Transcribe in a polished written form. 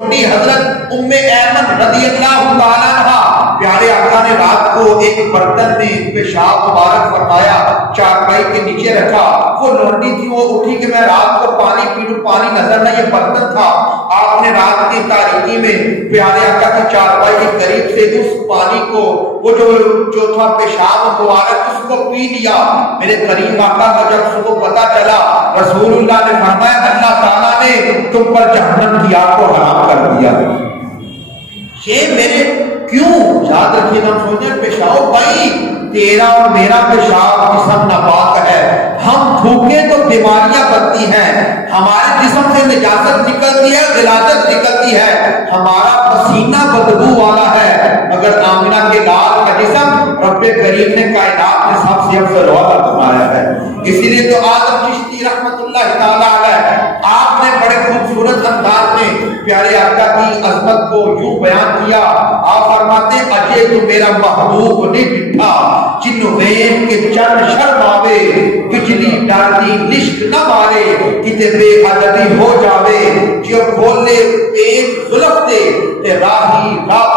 حضرت ام ایمن رضی اللہ تعالیٰ عنہ پیارے آقا نے رات کو ایک برتن میں پیشاب مبارک فرمایا، چارپائی کے نیچے رکھا. وہ لونڈی تھی، وہ اٹھی کہ میں رات کو پانی پی لوں، پانی نظر نہ، یہ برتن تھا. آپ نے رات کی تاریکی میں پیارے آقا کی چارپائی کے قریب سے اس پانی کو، وہ جو تھا پیشاب مبارک، اس کو پی لیا. میرے قریب آقا کا جب اس کو پتا چلا، رسول اللہ نے فرمایا اللہ تعالیٰ نے تم پر جہنم کی آگ کو حرام کر دیا. یہ میرے کیوں یاد رکھیے گا، سوچیں پیشاب بھائی تیرا اور میرا پیشاب جسم ناپاک ہے، ہم تھوکیں تو بیماریاں بنتی ہیں، ہمارے جسم سے نجاست نکلتی ہے، غلاظت نکلتی ہے، ہمارا پسینہ بدبو والا ہے، مگر آمنہ کے لال کا جسم رب کریم نے کائنات میں سب سے افضل والا بنایا ہے. اسی لیے تو آدم چشتی رحمت اللہ تعالیٰ علیہ آپ نے بڑے خوبصورت انداز میں پیارے آقا کی عظمت کو یوں بیان کیا. آپ فرماتے اجے تو میرا محبوب نہیں ڈٹھا، جن وین کے چن شرم آوے، بجلی ڈالتی لشک نہ مارے، کتے بے ادبی ہو جاوے، جو کھولے ایک زلف دے تے راہی راہ